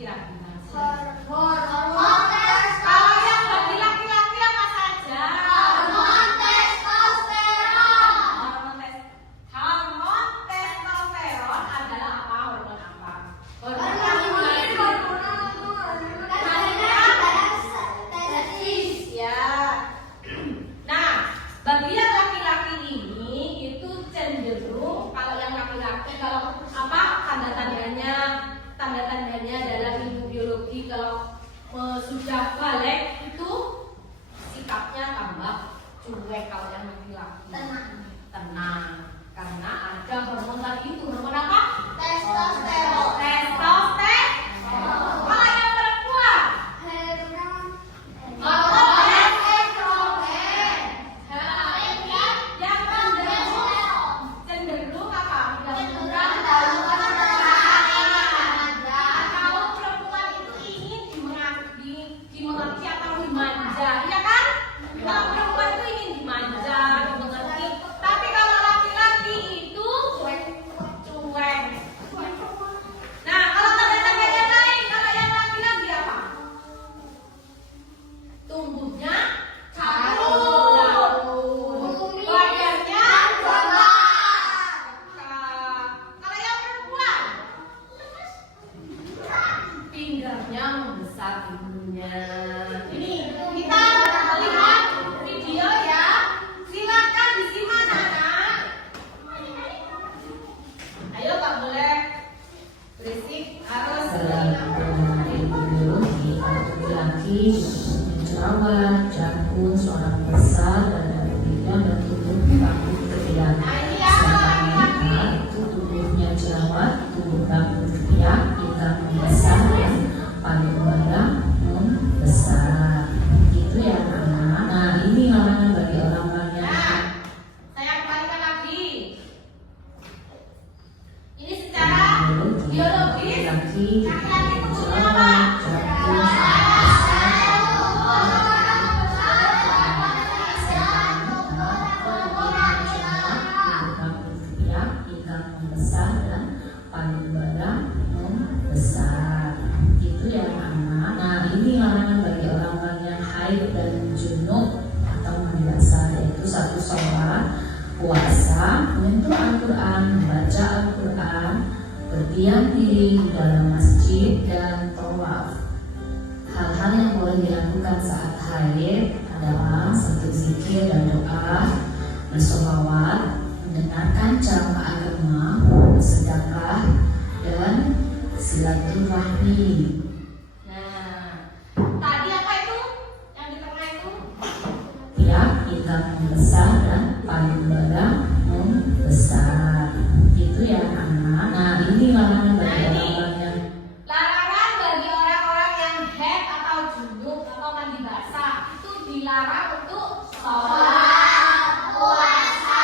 Kira-kira. Hormon Kalau yang bagi laki-laki apa saja? Hormon testosteron. Hormon testosteron adalah apa? Hormon apa? Hormon Ya. Nah, bagi yang laki-laki ini itu cenderung kalau yang laki-laki kalau apa tanda-tandanya adalah ilmu biologi kalau sudah balik itu sikapnya tambah cuek kalau yang laki-laki. Tenang. Karena ada hormon tadi itu hormon apa? Testosteron. Testosteron. Kalau yang perempuan cenderung apa? Kalau perempuan itu ingin dimengerti atau dimanja, ya kan? Kalau perempuan itu ingin dimanja, dimengerti. Tapi kalau laki-laki itu cuek. Nah, kalau tanda-tanda yang lain, kalau yang laki-laki apa? Tumbuhnya carut. Badannya kalau yang perempuan pinggangnya membesar ibunya. Ini kita lihat video ya. Silakan disimak anak. Ayo Pak boleh berisik harus. Laki-laki jerawat, jangkung, suara besar dan ada bidang dan tubuh rambut ketiak. Nah ini ya Sedangkan laki-laki. wanita itu tubuhnya jerawat, tubuh rambut ketiak, hitam membesar dan paling badan membesar. Itu ya anak. Nah ini larangan bagi orang-orang yang Nah, saya kembalikan lagi. Ini secara biologis. laki-laki Laki-laki tubuhnya apa? jerawat, jangkung, membesar dan paling badan membesar. Itu ya anak. Nah ini larangan bagi orang-orang yang haid dan junub atau mandi basah, yaitu satu sholat, puasa, menyentuh Al-Quran, membaca Al-Quran, berdiam diri di dalam masjid dan tawaf. Hal-hal yang boleh dilakukan saat haid adalah satu zikir dan doa, bersolawat, mendengarkan ceramah agama, bersedekah, dan silaturahmi. Nah, tadi apa itu? Yang di tengah itu? Tiap hitam membesar dan paling badan membesar. Itu ya anak. Nah ini larangan bagi orang-orang yang Larangan bagi orang-orang yang haid atau junub atau mandi basah itu dilarang untuk sholat, Puasa.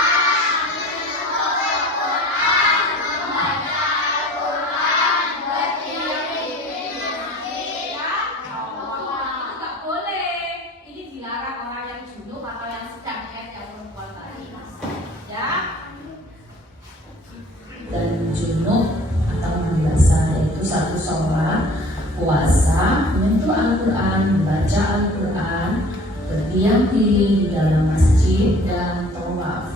ya. Itu nggak boleh. Ini dilarang orang yang junub atau yang sedang haid yang perempuan tadi. Ya. dan junub atau mandi basah, yaitu satu sholat, puasa, menyentuh Al-Quran, membaca Al-Quran, berdiam diri di dalam masjid dan tawaf.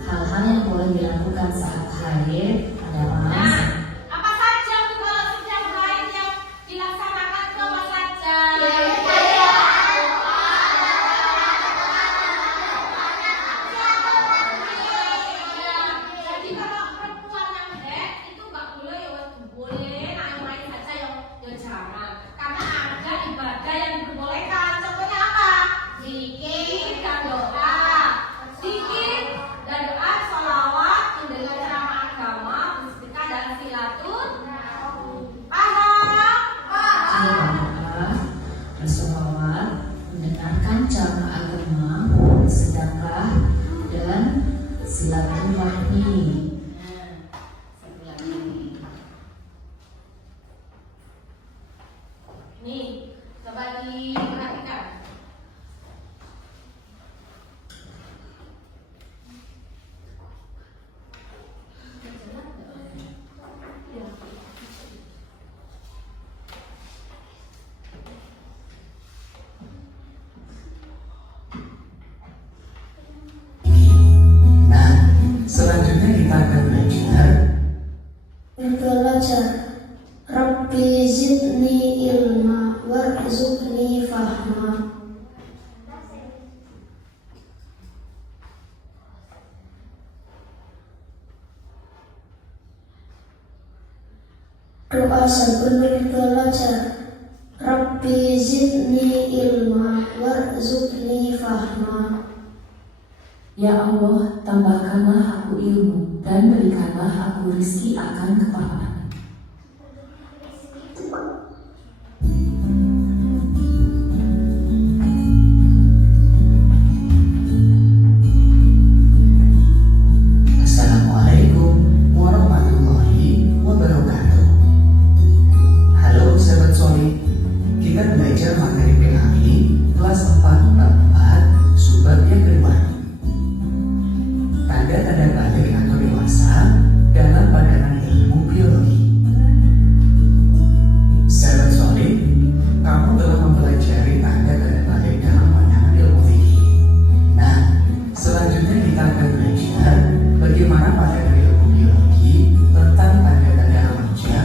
Hal-hal yang boleh dilakukan saat haid adalah Nah, apa saja tuh kalau sedang haid yang dilaksanakan itu apa saja? Jadi kalau perempuan yang haid itu nggak boleh ya boleh main-main saja yang jangan. Karena ada ibadah yang diperbolehkan. Contohnya apa? Zikir dan doa. Zikir dan doa, sholawat, mendengar ceramah agama, bersedekah dan silaturahmi. Paham? berdoa, bersolawat, mendengarkan ceramah agama, bersedekah, dan silaturahmi. Satu lagi. Nih, coba diperhatikan. Selanjutnya kita akan belajar Rabbi zidni ilma warzuqni fahma. Doa sebelum belajar. Rabbi zidni ilma warzuqni fahma. Ya Allah, tambahkanlah aku ilmu dan berikanlah aku rizki akan kepahaman. Assalamualaikum warahmatullahi wabarakatuh. Halo sahabat Solih, kita belajar materi PKI kelas 4 subbab yang kedua. Tanda-tanda balik atau dewasa dalam pandangan ilmu biologi. Sahabat Solih, kamu telah mempelajari tanda-tanda balik dalam pandangan ilmu fikih. Nah, selanjutnya kita akan belajar bagaimana pandangan ilmu biologi tentang tanda-tanda remaja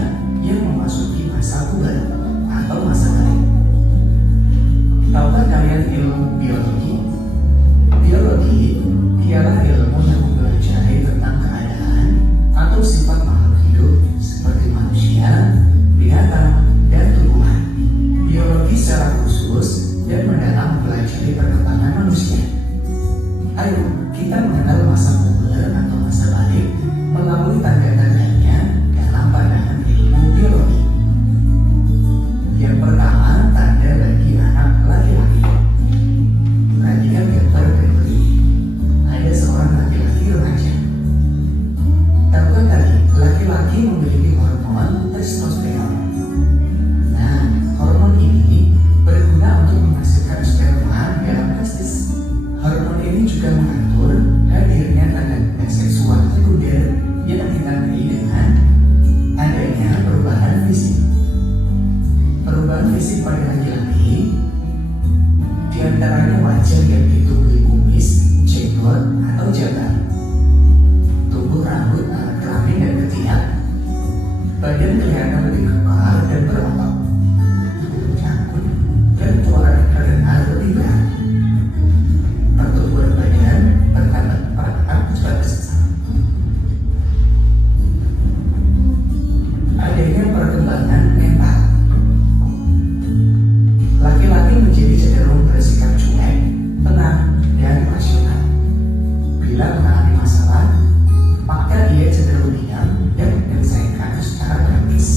yang memasuki masa puber atau masa balik. Tahukah kalian ilmu biologi? Biologi ialah ilmu yang mempelajari tentang keadaan atau sifat makhluk hidup seperti manusia, binatang, dan tumbuhan. Biologi secara khusus dan mendalam mempelajari perkembangan manusia. Ayo, kita mengenal masa puber atau masa balik melalui tanda-tandanya dalam pandangan ilmu biologi. Yang pertama, tanda bagi anak laki-laki. Perhatikan gambar berikut ini. Ada seorang laki-laki remaja. Tahukah kalian, laki-laki memiliki hormon testosteron. Nah, hormon ini berguna untuk menghasilkan sperma dalam testis. Hormon ini juga mengatur hadirnya tanda-tanda seksual sekunder yang ditandai dengan adanya perubahan fisik. Perubahan fisik pada laki-laki diantaranya wajah yang ditumbuhi kumis, jenggot, atau jabat, tumbuh rambut, alat kelamin dan ketiak, badan kelihatan lebih kekar dan berotot, jangkut, dan suara terdengar lebih berat. Pertumbuhan badan bertambah cepat besar. Adanya perkembangan mental. Laki-laki menjadi cenderung bersikap cuek, tenang, dan rasional. Bila mengalami masalah, maka dia cenderung diam dan menyelesaikan secara praktis.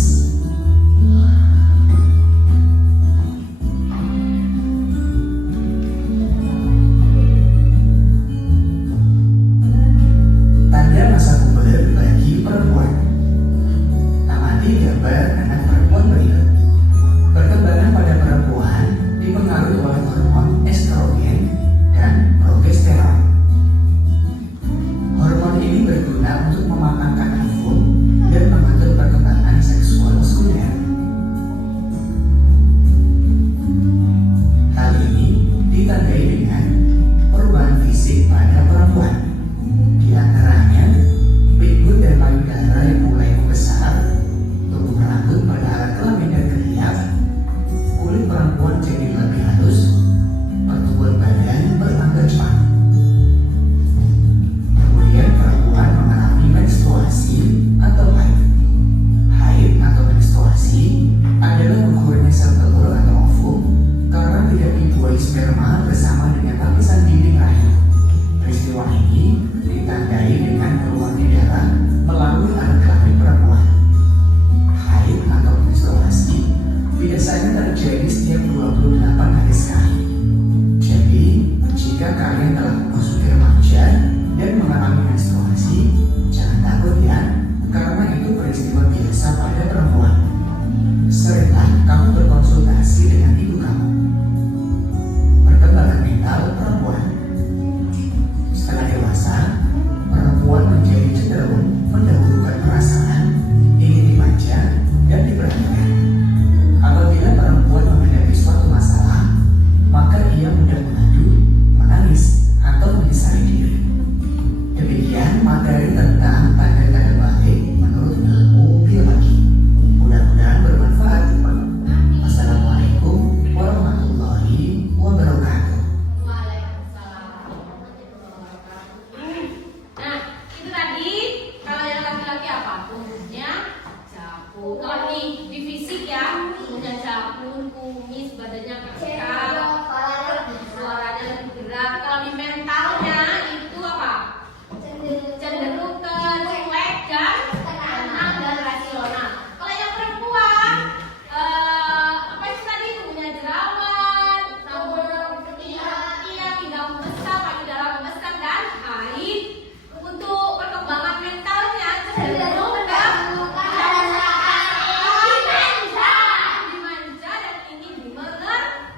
badannya kekal, suaranya lebih berat. Kalau di mentalnya itu apa? Cenderung ke cuek dan tenang dan rasional. Kalau yang perempuan, apa itu tadi punya jerawat, pinggang membesar, payudara membesar dan haid. Untuk perkembangan mentalnya cenderung ke dimanja dan ingin dimengerti.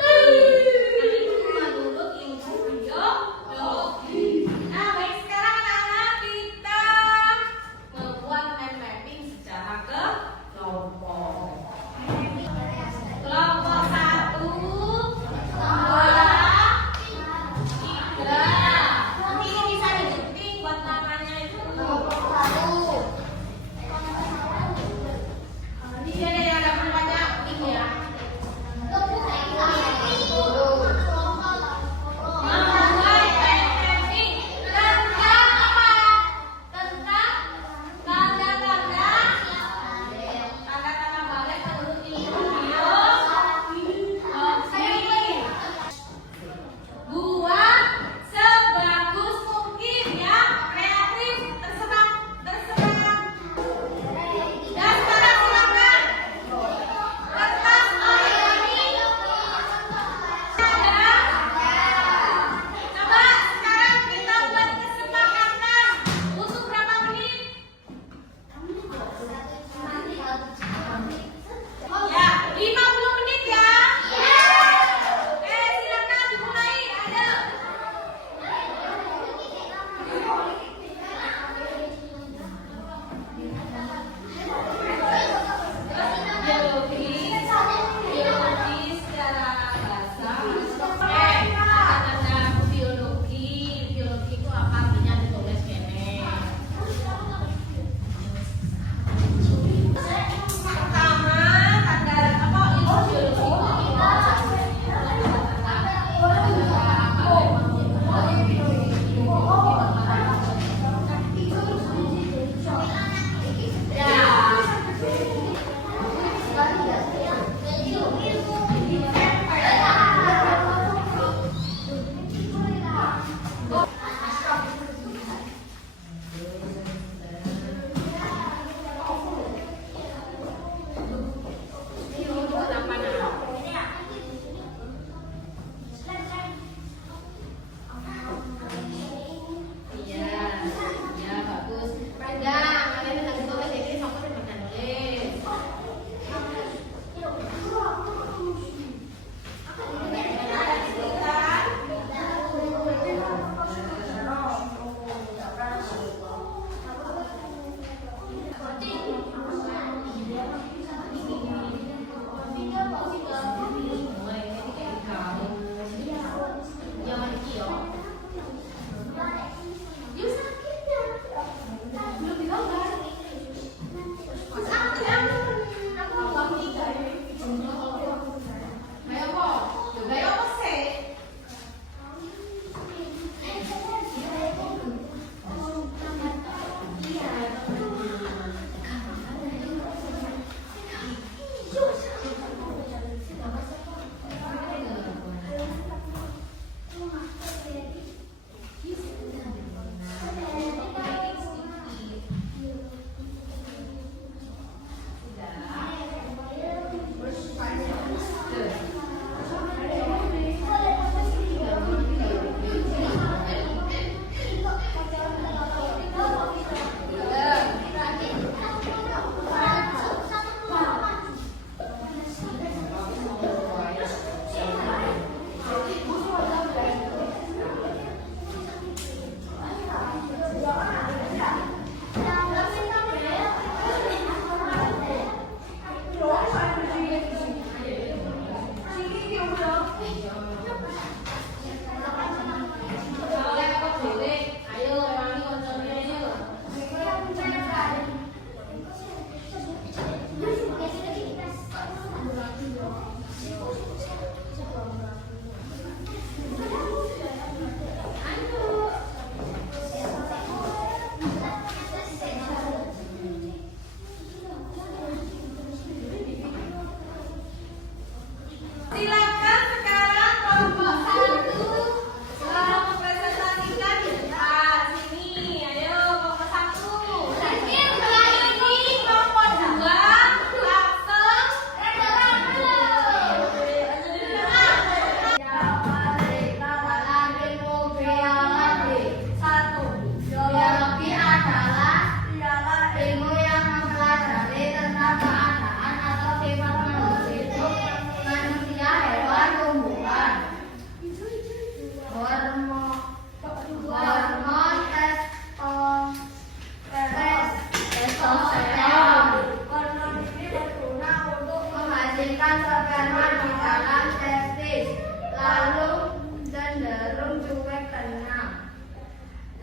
Alihkan sperma di dalam testis, lalu cenderung cuek tenang.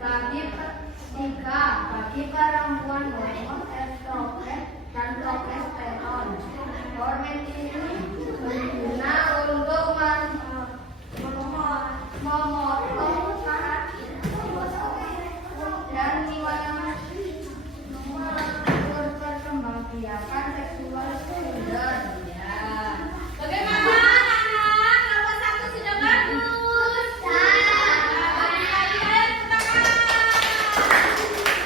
Bagi perempuan hormon estrogen dan progesteron. Hormon ini berguna untuk memotong dan mengatur perkembangbiakan seksual sekunder. Bagaimana anak-anak? Kelompok 1 sudah bagus. Bagi kalian tepuk tangan.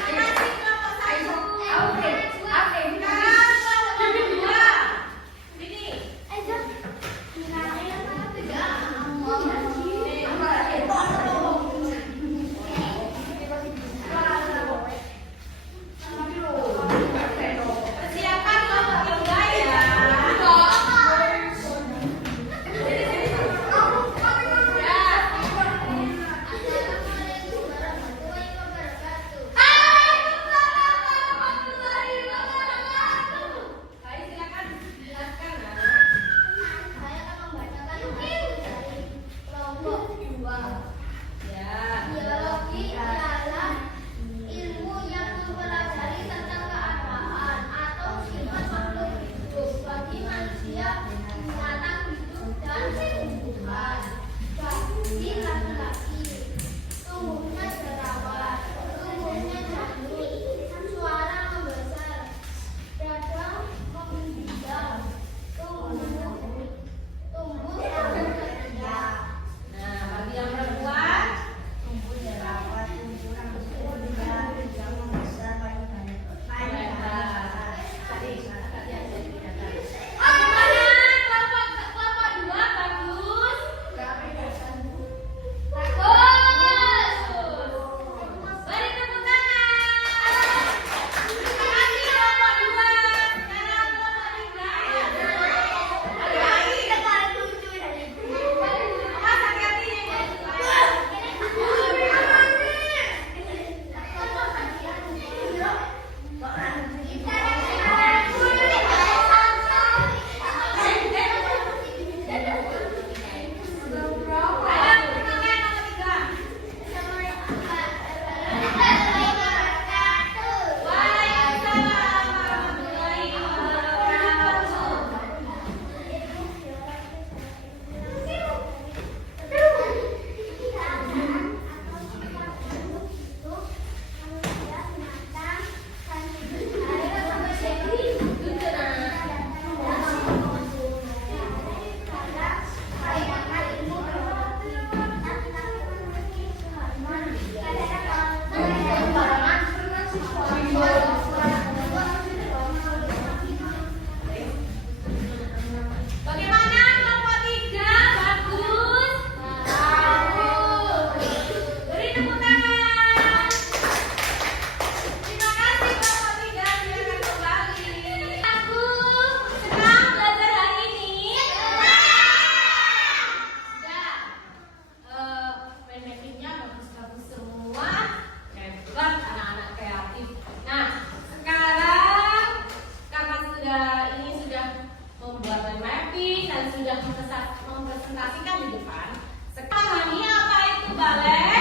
Terima kasih kelompok 1. Sekarang kelompok 2. Ini. Persiapkan kelompok 3 ya. Baik, silakan jelaskan. Ya. Biologi adalah ilmu yang mempelajari tentang keadaan atau sifat makhluk hidup bagi manusia, binatang hidup dan tumbuhan. Bagi laki-laki, tumbuhnya jerawat, tumbuhnya jantung, suara membesar, dada membidang, tumbuh rambut ketiak. Nah, bagi yang perempuan, Tumbuh jerawat, tumbuh rambut ketiak, yang membesar pada bagaimana kelompok 2 bagus? Beri tepuk tangan. Terima kasih kelompok 2. Sekarang kelompok 3. Awas hati-hati ya. Ayo, perkenalkan nomor 3. Waalaikumsalam warahmatullahi wabarakatuh. Bagaimana kelompok 3? Bagus? Beri tepuk tangan. Terima kasih kelompok 3. Silakan kembali. Aku senang belajar hari ini. Sudah. Main-mainnya bagus-bagus semua. Hebat anak-anak kreatif. Nah, sekarang karena sudah membuat mapping dan sudah mempresentasikan di depan. Sekarang ini apa itu balet?